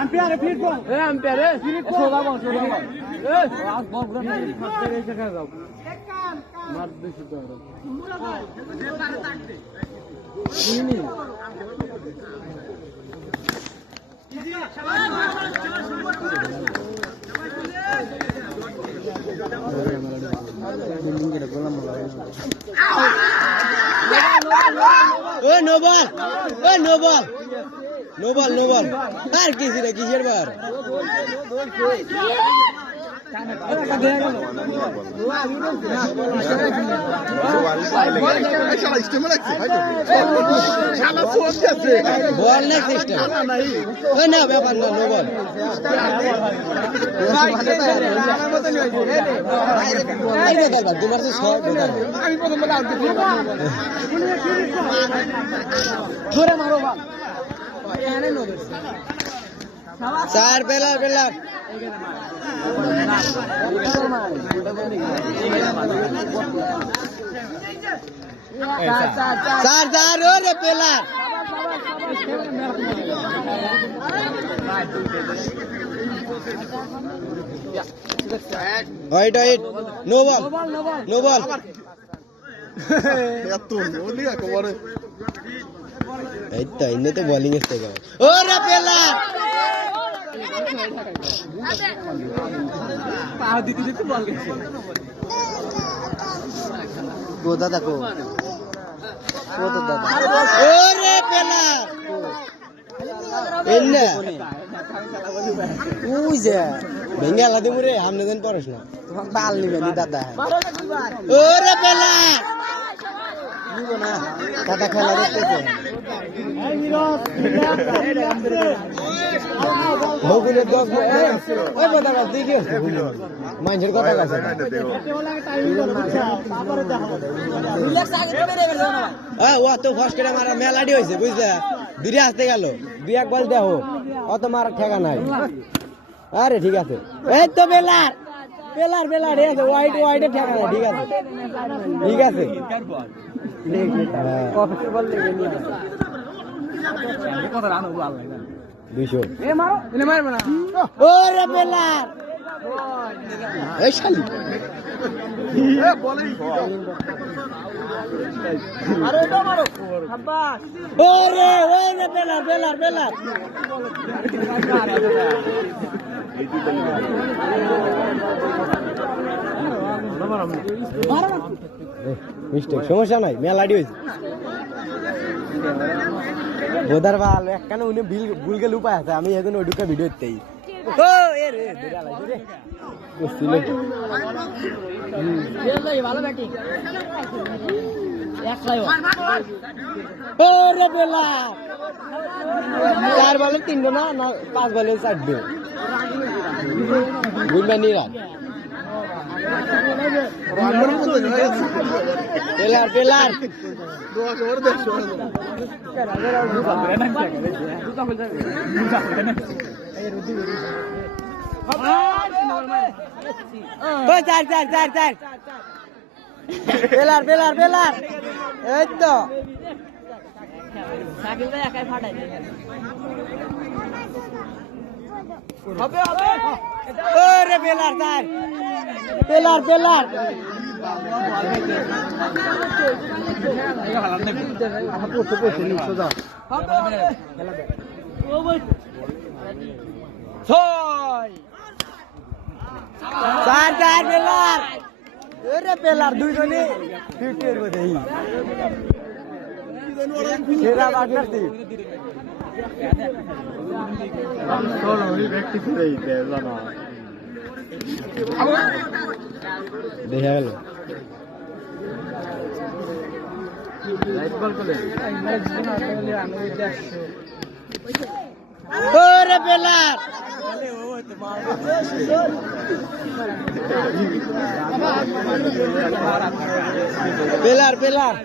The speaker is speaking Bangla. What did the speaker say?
আম্পায়ারে ফিট বল আম্পায়ারে ফিট বল সোজা বল আজ বল ঘুরে মারতে এসে খেলা যাও মার দিছি তো নিনি नो बॉल यार किसी ने किसी बार बॉल नहीं सिस्टम ना व्यापार ना नो बॉल तुम्हारे से शॉट ধরে মারো বল चार पेलर पेलर चार चार हो रे पेलर wide wide no ball no ball इन्हें तो बॉलिंग ओ रे पेलर को दादा को तो दादा ओ रे पेलर इन्हें उसे बेंगल आदमी मुरे हमने दिन पढ़े ना तुम्हारे बाल नहीं बनी दादा है ओ रे पेलर ना दादा खेला देखते थे भोगुले 10 ওই কথা বল তুই কি মাইন্ডের কথা আছে ও তো ফার্স্ট করে মারা মেলাডি হইছে বুঝলা দূরে আসতে গেল দুই এক বল দেখো অত মারা ঠেকা নাই আরে ঠিক আছে এই তো বেলার বেলার বেলার এই আছে ওয়াইড ওয়াইডে ঠেকা নাই ঠিক আছে ঠিক আছে অফিসে বল লেগে নিয়ে কত রান হলো আল্লাহ জানে 200 এ মারো এনে মারবে না ওরে বেলার এই শালি এ বলেই আরে এটা মারো শাবাশ ওরে ওরে বেলার বেলার বেলার মারো মিস্টেক সমস্যা নাই মেলাডি হইছে বোদার বাল একখানে উনি ভুল গেল উপায় আছে আমি এখন ওইটুকা ভিডিও দিতেই ও এ রে দুরা লাগছে রে কুস্তি লাগে এই ভালো ব্যাটিং এক লাইও ও রে বেলা 4 বলে 3 না 5 বলে 4 দিও গুইমানি রাত পেলার পেলার চার চার চার চার পেলার পেলার পেলার এই তো হবে হবে ওরে পেলার চার পেলার পেলার চার চার পেলার ওরে পেলার দুইজনে ফিফটির মধ্যে সেরা বাগনার টিম দেখা গেল ওরে পেলার পেলার পেলার